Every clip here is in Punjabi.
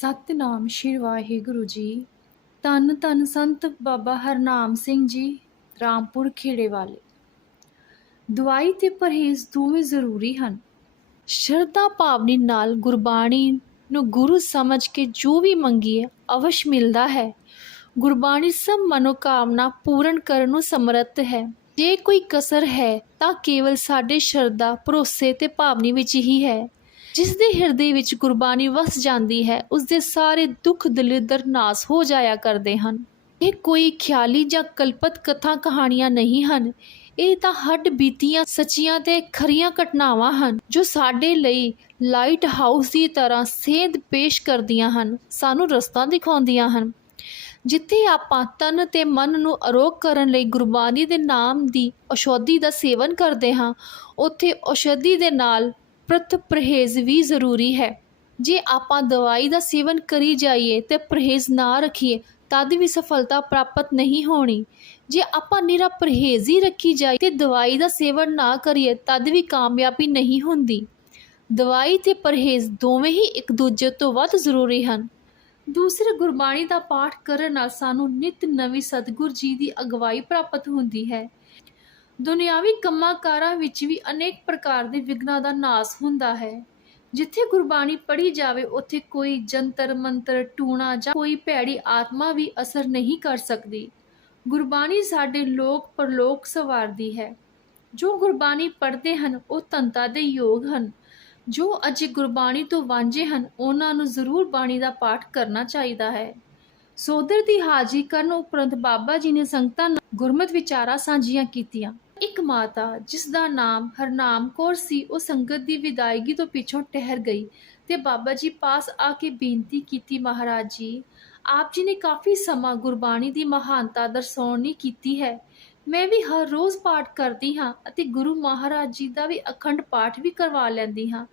ਸਤਨਾਮ ਸ਼੍ਰੀ ਵਾਹਿਗੁਰੂ ਜੀ। ਧੰਨ ਧੰਨ ਸੰਤ ਬਾਬਾ ਹਰਨਾਮ ਸਿੰਘ ਜੀ, ਰਾਮਪੁਰ ਖੇੜੇ ਵਾਲੇ। ਦਵਾਈ ਤੇ ਪਰਹੇਜ਼ ਦੋਵੇਂ ਜ਼ਰੂਰੀ ਹਨ। ਸ਼ਰਧਾ ਭਾਵਨੀ ਨਾਲ ਗੁਰਬਾਣੀ ਨੂੰ ਗੁਰੂ ਸਮਝ ਕੇ ਜੋ ਵੀ ਮੰਗੀਏ, ਅਵਸ਼ ਮਿਲਦਾ ਹੈ। ਗੁਰਬਾਣੀ ਸਭ ਮਨੋਕਾਮਨਾ ਪੂਰਨ ਕਰਨ ਨੂੰ ਸਮਰੱਥ ਹੈ। ਜੇ ਕੋਈ ਕਸਰ ਹੈ, ਤਾਂ ਕੇਵਲ ਸਾਡੇ ਸ਼ਰਧਾ, ਭਰੋਸੇ ਤੇ ਭਾਵਨੀ ਵਿੱਚ ਹੀ ਹੈ। ਜਿਸ ਦੇ ਹਿਰਦੇ ਵਿੱਚ ਗੁਰਬਾਣੀ ਵਸ ਜਾਂਦੀ ਹੈ ਉਸ ਦੇ ਸਾਰੇ ਦੁੱਖ ਦਲਿਦਰ ਨਾਸ ਹੋ ਜਾਇਆ ਕਰਦੇ ਹਨ। ਇਹ ਕੋਈ ਖਿਆਲੀ ਜਾਂ ਕਲਪਤ ਕਥਾ ਕਹਾਣੀਆਂ ਨਹੀਂ ਹਨ। ਇਹ ਤਾਂ ਹੱਡ ਬੀਤੀਆਂ ਸੱਚੀਆਂ ਤੇ ਖਰੀਆਂ ਘਟਨਾਵਾਂ ਹਨ, ਜੋ ਸਾਡੇ ਲਈ ਲਾਈਟ ਹਾਊਸ ਦੀ ਤਰ੍ਹਾਂ ਸੇਧ ਪੇਸ਼ ਕਰਦੀਆਂ ਹਨ, ਸਾਨੂੰ ਰਸਤਾ ਦਿਖਾਉਂਦੀਆਂ ਹਨ। ਜਿੱਥੇ ਆਪਾਂ ਤਨ ਤੇ ਮਨ ਨੂੰ ਅਰੋਗ ਕਰਨ ਲਈ ਗੁਰਬਾਣੀ ਦੇ ਨਾਮ ਦੀ ਔਸ਼ਧੀ ਦਾ ਸੇਵਨ ਕਰਦੇ ਹਾਂ, ਉੱਥੇ ਔਸ਼ਧੀ ਦੇ ਨਾਲ ਪ੍ਰਥ ਪਰਹੇਜ਼ ਵੀ ਜ਼ਰੂਰੀ ਹੈ। ਜੇ ਆਪਾਂ ਦਵਾਈ ਦਾ ਸੇਵਨ ਕਰੀ ਜਾਈਏ ਤੇ ਪਰਹੇਜ਼ ਨਾ ਰੱਖੀਏ, ਤਦ ਵੀ ਸਫਲਤਾ ਪ੍ਰਾਪਤ ਨਹੀਂ ਹੋਣੀ। ਜੇ ਆਪਾਂ ਨਿਰਾ ਪਰਹੇਜ਼ ਹੀ ਰੱਖੀ ਜਾਏ ਤੇ ਦਵਾਈ ਦਾ ਸੇਵਨ ਨਾ ਕਰੀਏ, ਤਦ ਵੀ ਕਾਮਯਾਬੀ ਨਹੀਂ ਹੁੰਦੀ। ਦਵਾਈ ਤੇ ਪਰਹੇਜ਼ ਦੋਵੇਂ ਹੀ ਇੱਕ ਦੂਜੇ ਤੋਂ ਵੱਧ ਜ਼ਰੂਰੀ ਹਨ। ਦੂਸਰੇ ਗੁਰਬਾਣੀ ਦਾ ਪਾਠ ਕਰਨ ਨਾਲ ਸਾਨੂੰ ਨਿਤ ਨਵੀਂ ਸਤਿਗੁਰ ਜੀ ਦੀ ਅਗਵਾਈ ਪ੍ਰਾਪਤ ਹੁੰਦੀ ਹੈ। ਦੁਨਿਆਵੀ ਕੰਮਾਂ ਕਾਰਾਂ ਵਿੱਚ ਵੀ ਅਨੇਕ ਪ੍ਰਕਾਰ ਦੇ ਵਿਘਨਾਂ ਦਾ ਨਾਸ ਹੁੰਦਾ ਹੈ। ਜਿੱਥੇ ਗੁਰਬਾਣੀ ਪੜ੍ਹੀ ਜਾਵੇ, ਉੱਥੇ ਕੋਈ ਜੰਤਰ, ਮੰਤਰ, ਟੂਣਾ ਜਾਂ ਕੋਈ ਭੈੜੀ ਆਤਮਾ ਵੀ ਅਸਰ ਨਹੀਂ ਕਰ ਸਕਦੀ। ਗੁਰਬਾਣੀ ਸਾਡੇ ਲੋਕ ਪਰਲੋਕ ਸਵਾਰਦੀ ਹੈ। ਜੋ ਗੁਰਬਾਣੀ ਪੜ੍ਹਦੇ ਹਨ, ਉਹ ਤੰਤਾ ਦੇ ਯੋਗ ਹਨ। ਜੋ ਅਜੇ ਗੁਰਬਾਣੀ ਤੋਂ ਵਾਂਝੇ ਹਨ, ਉਹਨਾਂ ਨੂੰ ਜ਼ਰੂਰ ਬਾਣੀ ਦਾ ਪਾਠ ਕਰਨਾ ਚਾਹੀਦਾ ਹੈ। ਸੋਦਰ ਦੀ ਹਾਜ਼ਰੀ ਕਰਨ ਉਪਰੰਤ ਬਾਬਾ ਜੀ ਨੇ ਸੰਗਤਾਂ ਨਾਲ ਗੁਰਮਤ ਵਿਚਾਰਾਂ ਸਾਂਝੀਆਂ ਕੀਤੀਆਂ। ਇੱਕ ਮਾਤਾ ਜਿਸ ਦਾ ਨਾਮ ਹਰਨਾਮ ਕੌਰ ਸੀ, ਉਹ ਸੰਗਤ ਦੀ ਵਿਦਾਇਗੀ ਤੋਂ ਪਿੱਛੋਂ ਠਹਿਰ ਗਈ ਤੇ ਬਾਬਾ ਜੀ ਪਾਸ ਆ ਕੇ ਬੇਨਤੀ ਕੀਤੀ, ਮਹਾਰਾਜ ਜੀ, ਆਪ ਜੀ ਨੇ ਕਾਫੀ ਸਮਾਂ ਗੁਰਬਾਣੀ ਦੀ ਮਹਾਨਤਾ ਦਰਸਾਉਣੀ ਕੀਤੀ ਹੈ। ਮੈਂ ਵੀ ਹਰ ਰੋਜ਼ ਪਾਠ ਕਰਦੀ ਹਾਂ ਅਤੇ ਗੁਰੂ ਮਹਾਰਾਜ ਜੀ ਦਾ ਵੀ ਅਖੰਡ ਪਾਠ ਵੀ ਕਰਵਾ ਲੈਂਦੀ ਹਾਂ।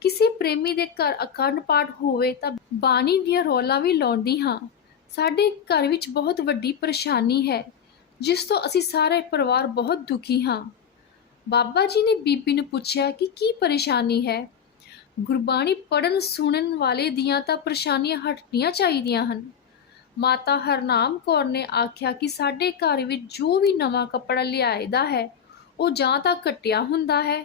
ਕਿਸੇ ਪ੍ਰੇਮੀ ਦੇ ਘਰ ਅਖੰਡ ਪਾਠ ਹੋਵੇ ਤਾਂ ਬਾਣੀ ਦੀਆਂ ਰੋਲਾਂ ਵੀ ਲਾਉਂਦੀ ਹਾਂ। ਸਾਡੇ ਘਰ ਵਿੱਚ ਬਹੁਤ ਵੱਡੀ ਪਰੇਸ਼ਾਨੀ ਹੈ। ਜਿਸ ਤੋਂ ਅਸੀਂ ਸਾਰੇ ਪਰਿਵਾਰ ਬਹੁਤ ਦੁਖੀ ਹਾਂ। ਬਾਬਾ ਜੀ ਨੇ ਬੀਬੀ ਨੂੰ ਪੁੱਛਿਆ ਕਿ ਕੀ ਪਰੇਸ਼ਾਨੀ ਹੈ? ਗੁਰਬਾਣੀ ਪੜਨ ਸੁਣਨ ਵਾਲੇ ਦੀਆਂ ਤਾਂ ਪਰੇਸ਼ਾਨੀਆਂ ਹਟਣੀਆਂ ਚਾਹੀਦੀਆਂ ਹਨ। ਮਾਤਾ ਹਰਨਾਮ ਕੌਰ ਨੇ ਆਖਿਆ ਕਿ ਸਾਡੇ ਘਰ ਵਿੱਚ ਜੋ ਵੀ ਨਵਾਂ ਕੱਪੜਾ ਲਿਆਏਦਾ ਹੈ, ਉਹ ਜਾਂ ਤਾਂ ਕੱਟਿਆ ਹੁੰਦਾ ਹੈ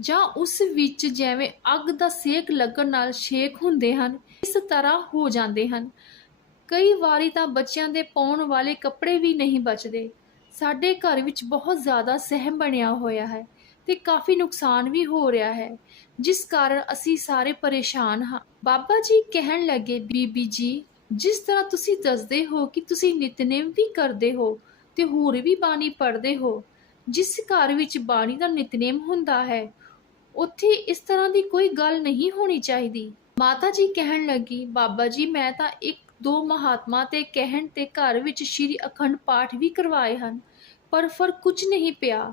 ਜਾਂ ਉਸ ਵਿੱਚ ਜਿਵੇਂ ਅੱਗ ਦਾ ਸੇਕ ਲੱਗਣ ਨਾਲ ਛੇਕ ਹੁੰਦੇ ਹਨ, ਇਸ ਤਰ੍ਹਾਂ ਹੋ ਜਾਂਦੇ ਹਨ। ਕਈ ਵਾਰੀ ਤਾਂ ਬੱਚਿਆਂ ਦੇ ਪਾਉਣ ਵਾਲੇ ਕੱਪੜੇ ਵੀ ਨਹੀਂ ਬਚਦੇ। ਸਾਡੇ ਘਰ ਵਿੱਚ ਬਹੁਤ ਜ਼ਿਆਦਾ ਸਹਿਮ ਬਣਿਆ ਹੋਇਆ ਹੈ ਤੇ ਕਾਫੀ ਨੁਕਸਾਨ ਵੀ ਹੋ ਰਿਹਾ ਹੈ। ਜਿਸ ਕਾਰਨ ਅਸੀਂ ਸਾਰੇ ਪਰੇਸ਼ਾਨ ਹਾਂ। ਬਾਬਾ ਜੀ ਕਹਿਣ ਲੱਗੇ, ਬੀਬੀ ਜੀ, ਜਿਸ ਤਰ੍ਹਾਂ ਤੁਸੀਂ ਦੱਸਦੇ ਹੋ ਕਿ ਤੁਸੀਂ ਨਿਤਨੇਮ ਵੀ ਕਰਦੇ ਹੋ ਤੇ ਹੋਰ ਵੀ ਬਾਣੀ ਪੜ੍ਹਦੇ ਹੋ, ਜਿਸ ਘਰ ਵਿੱਚ ਬਾਣੀ ਦਾ ਨਿਤਨੇਮ ਹੁੰਦਾ ਹੈ, ਉੱਥੇ ਇਸ ਤਰ੍ਹਾਂ ਦੀ ਕੋਈ ਗੱਲ ਨਹੀਂ ਹੋਣੀ ਚਾਹੀਦੀ। ਮਾਤਾ ਜੀ ਕਹਿਣ ਲੱਗੀ, ਬਾਬਾ ਜੀ, ਮੈਂ ਤਾਂ ਇੱਕ ਦੋ ਮਹਾਤਮਾ ਤੇ ਕਹਿਣ ਤੇ ਘਰ ਵਿੱਚ ਸ਼੍ਰੀ ਅਖੰਡ ਪਾਠ ਵੀ ਕਰਵਾਏ ਹਨ, ਪਰ ਫ਼ਰਕ ਕੁਝ ਨਹੀਂ ਪਿਆ।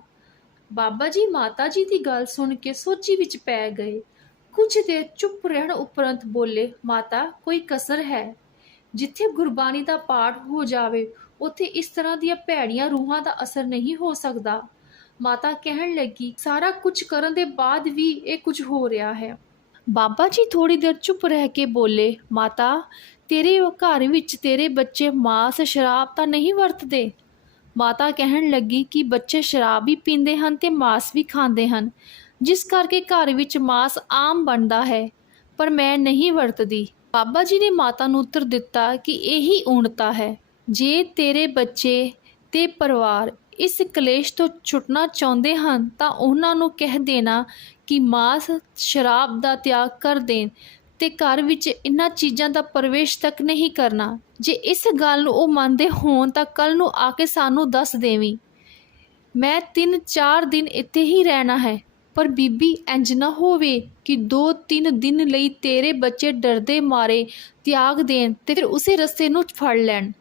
ਬਾਬਾ ਜੀ, ਮਾਤਾ ਜੀ ਦੀ ਗੱਲ ਸੁਣ ਕੇ ਸੋਚੀ ਵਿੱਚ ਪੈ ਗਏ। ਕੁਝ ਦੇਰ ਚੁੱਪ ਰਹਿਣ ਉਪਰੰਤ ਬੋਲੇ, ਮਾਤਾ, ਕੋਈ ਕਸਰ ਹੈ? ਜਿੱਥੇ ਗੁਰਬਾਣੀ ਦਾ ਪਾਠ ਹੋ ਜਾਵੇ, ਉੱਥੇ ਇਸ ਤਰ੍ਹਾਂ ਦੀਆਂ ਭੈੜੀਆਂ ਰੂਹਾਂ ਦਾ ਅਸਰ ਨਹੀਂ ਹੋ ਸਕਦਾ। ਮਾਤਾ ਕਹਿਣ ਲੱਗੀ, ਸਾਰਾ ਕੁਝ ਕਰਨ ਦੇ ਬਾਅਦ ਵੀ ਇਹ ਕੁਝ ਹੋ ਰਿਹਾ ਹੈ। ਬਾਬਾ ਜੀ ਥੋੜੀ ਦੇਰ ਚੁੱਪ ਰਹਿ ਕੇ ਬੋਲੇ, ਮਾਤਾ ਤੇਰੇ ਘਰ ਵਿੱਚ ਤੇਰੇ ਬੱਚੇ ਮਾਸ ਸ਼ਰਾਬ ਤਾਂ ਨਹੀਂ ਵਰਤਦੇ? ਮਾਤਾ ਕਹਿਣ ਲੱਗੀ ਕਿ ਬੱਚੇ ਸ਼ਰਾਬ ਵੀ ਪੀਂਦੇ ਹਨ ਤੇ ਮਾਸ ਵੀ ਖਾਂਦੇ ਹਨ। ਜਿਸ ਕਰਕੇ ਘਰ ਵਿੱਚ ਮਾਸ ਆਮ ਬਣਦਾ ਹੈ, ਪਰ ਮੈਂ ਨਹੀਂ ਵਰਤਦੀ। ਬਾਬਾ ਜੀ ਨੇ ਮਾਤਾ ਨੂੰ ਉੱਤਰ ਦਿੱਤਾ ਕਿ ਇਹੀ ਊਣਤਾ ਹੈ, ਜੇ ਤੇਰੇ ਬੱਚੇ ਤੇ ਪਰਿਵਾਰ ਇਸ ਕਲੇਸ਼ ਤੋਂ ਛੁੱਟਣਾ ਚਾਹੁੰਦੇ ਹਨ, ਤਾਂ ਉਹਨਾਂ ਨੂੰ ਕਹਿ ਦੇਣਾ ਕਿ ਮਾਸ ਸ਼ਰਾਬ ਦਾ ਤਿਆਗ ਕਰ ਦੇਣ। ਤੇ ਘਰ ਵਿੱਚ ਇਹਨਾਂ ਚੀਜ਼ਾਂ ਦਾ ਪ੍ਰਵੇਸ਼ ਤੱਕ ਨਹੀਂ ਕਰਨਾ। ਜੇ ਇਸ ਗੱਲ ਨੂੰ ਉਹ ਮੰਨਦੇ ਹੋਣ ਤਾਂ ਕੱਲ ਨੂੰ ਆ ਕੇ ਸਾਨੂੰ ਦੱਸ ਦੇਵੀਂ। ਮੈਂ 3-4 ਦਿਨ ਇੱਥੇ ਹੀ ਰਹਿਣਾ ਹੈ, ਪਰ ਬੀਬੀ ਇੰਜ ਨਾ ਹੋਵੇ ਕਿ 2-3 ਦਿਨ ਲਈ ਤੇਰੇ ਬੱਚੇ ਡਰਦੇ ਮਾਰੇ, ਤਿਆਗ ਦੇਣ ਤੇ ਫਿਰ ਉਸੇ ਰਸਤੇ ਨੂੰ ਫੜ ਲੈਣ।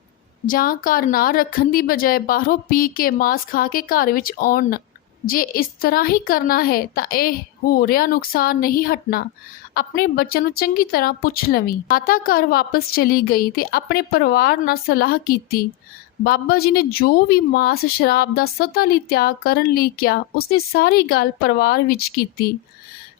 ਜਾਂ ਘਰ ਨਾ ਰੱਖਣ ਦੀ ਬਜਾਏ ਬਾਹਰੋਂ ਪੀ ਕੇ ਮਾਸ ਖਾ ਕੇ ਘਰ ਵਿੱਚ ਆਉਣ। ਜੇ ਇਸ ਤਰ੍ਹਾਂ ਹੀ ਕਰਨਾ ਹੈ ਤਾਂ ਇਹ ਹੋ ਰਿਹਾ ਨੁਕਸਾਨ ਨਹੀਂ ਹਟਣਾ। ਆਪਣੇ ਬੱਚਿਆਂ ਨੂੰ ਚੰਗੀ ਤਰ੍ਹਾਂ ਪੁੱਛ ਲਵੀਂ। ਮਾਤਾ ਘਰ ਵਾਪਸ ਚਲੀ ਗਈ ਤੇ ਆਪਣੇ ਪਰਿਵਾਰ ਨਾਲ ਸਲਾਹ ਕੀਤੀ। ਬਾਬਾ ਜੀ ਨੇ ਜੋ ਵੀ ਮਾਸ ਸ਼ਰਾਬ ਦਾ ਸਦਾ ਲਈ ਤਿਆਗ ਕਰਨ ਲਈ ਕਿਹਾ, ਉਸਨੇ ਸਾਰੀ ਗੱਲ ਪਰਿਵਾਰ ਵਿੱਚ ਕੀਤੀ।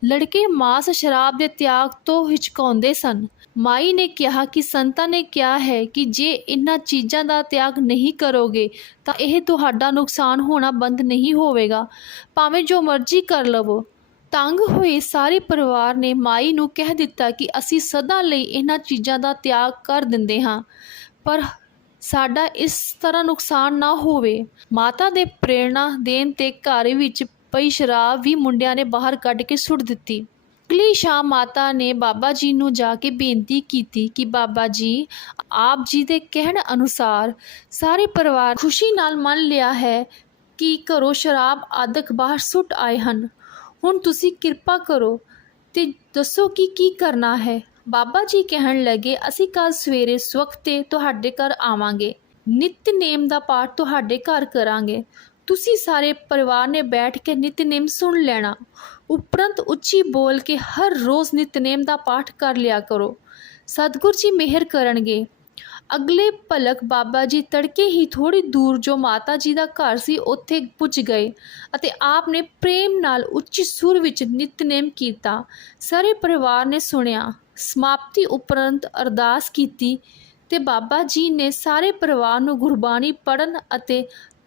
ਲੜਕੇ ਮਾਸ ਸ਼ਰਾਬ ਦੇ ਤਿਆਗ ਤੋਂ ਹਿਚਕਾਉਂਦੇ ਸਨ। ਮਾਈ ਨੇ ਕਿਹਾ ਕਿ ਸੰਤਾਂ ਨੇ ਕਿਹਾ ਹੈ ਕਿ ਜੇ ਇਹਨਾਂ ਚੀਜ਼ਾਂ ਦਾ ਤਿਆਗ ਨਹੀਂ ਕਰੋਗੇ, ਤਾਂ ਇਹ ਤੁਹਾਡਾ ਨੁਕਸਾਨ ਹੋਣਾ ਬੰਦ ਨਹੀਂ ਹੋਵੇਗਾ। ਭਾਵੇਂ ਜੋ ਮਰਜ਼ੀ ਕਰ ਲਵੋ। ਤੰਗ ਹੋਏ ਸਾਰੇ ਪਰਿਵਾਰ ਨੇ ਮਾਈ ਨੂੰ ਕਹਿ ਦਿੱਤਾ ਕਿ ਅਸੀਂ ਸਦਾ ਲਈ ਇਹਨਾਂ ਚੀਜ਼ਾਂ ਦਾ ਤਿਆਗ ਕਰ ਦਿੰਦੇ ਹਾਂ, ਪਰ ਸਾਡਾ ਇਸ ਤਰ੍ਹਾਂ ਨੁਕਸਾਨ ਨਾ ਹੋਵੇ। ਮਾਤਾ ਦੇ ਪ੍ਰੇਰਣਾ ਦੇਣ ਤੇ ਘਰ ਵਿੱਚ ਪਈ ਸ਼ਰਾਬ ਵੀ ਮੁੰਡਿਆਂ ਨੇ ਬਾਹਰ ਕੱਢ ਕੇ ਸੁੱਟ ਦਿੱਤੀ। ਅਗਲੀ ਸ਼ਾਮ ਮਾਤਾ ਨੇ ਬਾਬਾ ਜੀ ਨੂੰ ਜਾ ਕੇ ਬੇਨਤੀ ਕੀਤੀ ਕਿ ਬਾਬਾ ਜੀ, ਆਪ ਜੀ ਦੇ ਕਹਿਣ ਅਨੁਸਾਰ ਸਾਰੇ ਪਰਿਵਾਰ ਖੁਸ਼ੀ ਨਾਲ ਮੰਨ ਲਿਆ ਹੈ ਕਿ ਘਰੋਂ ਸ਼ਰਾਬ ਆਦਿਕ ਬਾਹਰ ਸੁੱਟ ਆਏ ਹਨ। ਹੁਣ ਤੁਸੀਂ ਕਿਰਪਾ ਕਰੋ ਤੇ ਦੱਸੋ ਕਿ ਕੀ ਕਰਨਾ ਹੈ। ਬਾਬਾ ਜੀ ਕਹਿਣ ਲੱਗੇ, ਅਸੀਂ ਕੱਲ ਸਵੇਰੇ ਸਵਖਤੇ ਤੁਹਾਡੇ ਘਰ ਆਵਾਂਗੇ। ਨਿਤਨੇਮ ਦਾ ਪਾਠ ਤੁਹਾਡੇ ਘਰ ਕਰਾਂਗੇ। ਤੁਸੀਂ ਸਾਰੇ ਪਰਿਵਾਰ ਨੇ ਬੈਠ ਕੇ ਨਿਤਨੇਮ ਸੁਣ ਲੈਣਾ। ਉਪਰੰਤ ਉੱਚੀ ਬੋਲ ਕੇ ਹਰ ਰੋਜ਼ ਨਿਤਨੇਮ ਦਾ ਪਾਠ ਕਰ ਲਿਆ ਕਰੋ। ਸਤਿਗੁਰ ਜੀ ਮਿਹਰ ਕਰਨਗੇ। ਅਗਲੇ ਪਲਕ ਬਾਬਾ ਜੀ ਤੜਕੇ ਹੀ ਥੋੜੀ ਦੂਰ ਜੋ ਮਾਤਾ ਜੀ ਦਾ ਘਰ ਸੀ, ਉੱਥੇ ਪੁੱਜ ਗਏ ਅਤੇ ਆਪ ਨੇ ਪ੍ਰੇਮ ਨਾਲ ਉੱਚੀ ਸੁਰ ਵਿੱਚ ਨਿਤਨੇਮ ਕੀਤਾ। ਸਾਰੇ ਪਰਿਵਾਰ ਨੇ ਸੁਣਿਆ। ਸਮਾਪਤੀ ਉਪਰੰਤ ਅਰਦਾਸ ਕੀਤੀ ਤੇ ਬਾਬਾ ਜੀ ਨੇ ਸਾਰੇ ਪਰਿਵਾਰ ਨੂੰ ਗੁਰਬਾਣੀ ਪੜਨ ਅਤੇ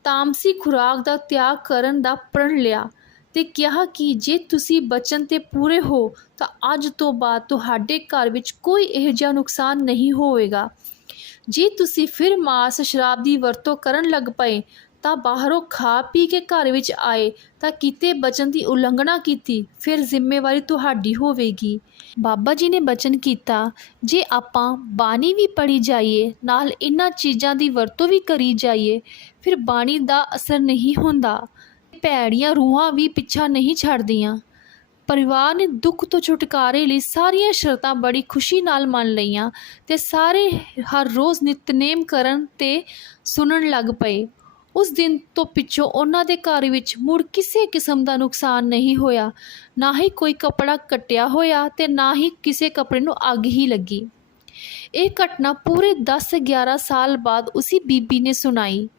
ਤਾਮਸੀ ਖੁਰਾਕ ਦਾ ਤਿਆਗ ਕਰਨ ਦਾ ਪ੍ਰਣ ਲਿਆ ਤੇ ਕਿਹਾ ਕਿ ਜੇ ਤੁਸੀਂ ਬਚਨ ਤੇ ਪੂਰੇ ਹੋ, ਤਾਂ ਅੱਜ ਤੋਂ ਬਾਅਦ ਤੁਹਾਡੇ ਘਰ ਵਿੱਚ ਕੋਈ ਇਹੋ ਜਿਹਾ ਨੁਕਸਾਨ ਨਹੀਂ ਹੋਵੇਗਾ। ਜੇ ਤੁਸੀਂ ਫਿਰ ਮਾਸ ਸ਼ਰਾਬ ਦੀ ਵਰਤੋਂ ਕਰਨ ਲੱਗ ਪਏ ਤਾਂ ਬਾਹਰੋਂ ਖਾ ਪੀ ਕੇ ਘਰ ਵਿੱਚ ਆਏ ਤਾਂ ਕਿਤੇ ਬਚਨ ਦੀ ਉਲੰਘਣਾ ਕੀਤੀ, ਫਿਰ ਜ਼ਿੰਮੇਵਾਰੀ ਤੁਹਾਡੀ ਹੋਵੇਗੀ। ਬਾਬਾ ਜੀ ਨੇ ਬਚਨ ਕੀਤਾ, ਜੇ ਆਪਾਂ ਬਾਣੀ ਵੀ ਪੜੀ ਜਾਈਏ, ਨਾਲ ਇਹਨਾਂ ਚੀਜ਼ਾਂ ਦੀ ਵਰਤੋਂ ਵੀ ਕਰੀ ਜਾਈਏ, ਫਿਰ ਬਾਣੀ ਦਾ ਅਸਰ ਨਹੀਂ ਹੁੰਦਾ। ਭੈੜੀਆਂ ਰੂਹਾਂ ਵੀ ਪਿੱਛਾ ਨਹੀਂ ਛੱਡਦੀਆਂ। ਪਰਿਵਾਰ ਨੇ ਦੁੱਖ ਤੋਂ ਛੁਟਕਾਰੇ ਲਈ ਸਾਰੀਆਂ ਸ਼ਰਤਾਂ ਬੜੀ ਖੁਸ਼ੀ ਨਾਲ ਮੰਨ ਲਈਆਂ ਤੇ ਸਾਰੇ ਹਰ ਰੋਜ਼ ਨਿਤਨੇਮ ਕਰਨ ਤੇ ਸੁਣਨ ਲੱਗ ਪਏ। ਉਸ ਦਿਨ ਤੋਂ ਪਿੱਛੋਂ ਉਹਨਾਂ ਦੇ ਘਰ ਵਿੱਚ ਮੁੜ ਕਿਸੇ ਕਿਸਮ ਦਾ ਨੁਕਸਾਨ ਨਹੀਂ ਹੋਇਆ। ਨਾ ਹੀ ਕੋਈ ਕਪੜਾ ਕੱਟਿਆ ਹੋਇਆ ਤੇ ਨਾ ਹੀ ਕਿਸੇ ਕੱਪੜੇ ਨੂੰ ਅੱਗ ਹੀ ਲੱਗੀ। ਇਹ ਘਟਨਾ ਪੂਰੇ 10-11 ਸਾਲ ਬਾਅਦ ਉਸੇ ਬੀਬੀ ਨੇ ਸੁਣਾਈ।